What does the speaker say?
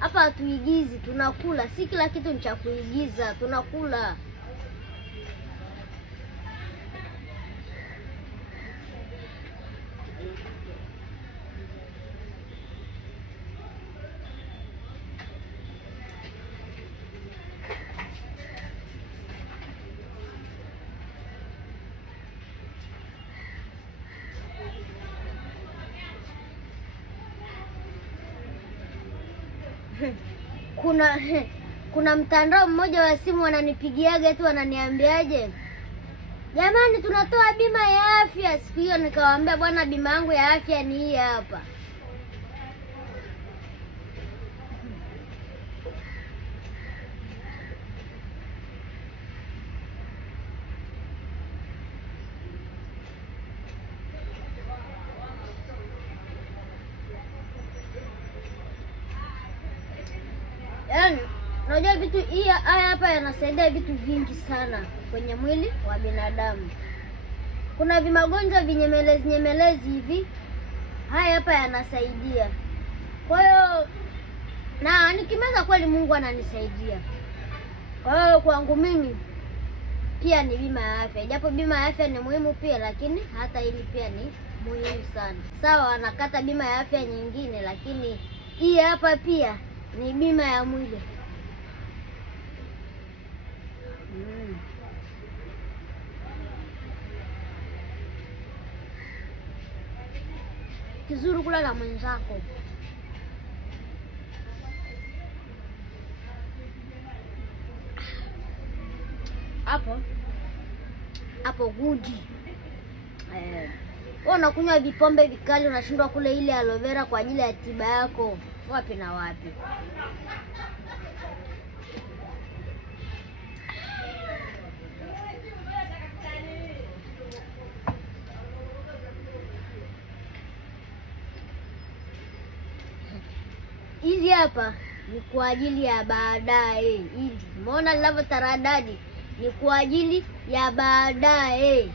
Hapa hatuigizi, tunakula. Si kila kitu ni cha kuigiza, tunakula. Kuna mtandao mmoja wa simu wananipigiaga tu wananiambiaje, jamani tunatoa bima ya afya. Siku hiyo nikawaambia, bwana, bima yangu ya afya ni hii hapa. Yaani, unajua vitu haya hapa yanasaidia vitu vingi sana kwenye mwili wa binadamu. Kuna vimagonjwa vinyemelezi hivi, haya hapa yanasaidia. Kwa hiyo na nikimeza kweli Mungu ananisaidia. Kwa hiyo kwangu mimi pia ni bima ya afya. Japo bima ya afya ni muhimu pia, lakini hata hili pia ni muhimu sana. Sawa, anakata bima ya afya nyingine, lakini hii hapa pia ni bima ya mwili. Kizuri kula na mwenzako. Hapo gudi. Wewe unakunywa vipombe vikali, unashindwa kule ile aloe vera kwa ajili ya tiba yako. Wapi na wapi? Hizi hapa ni kwa ajili ya baadaye. Hizi umeona linavyotaradadi, ni kwa ajili ya baadaye.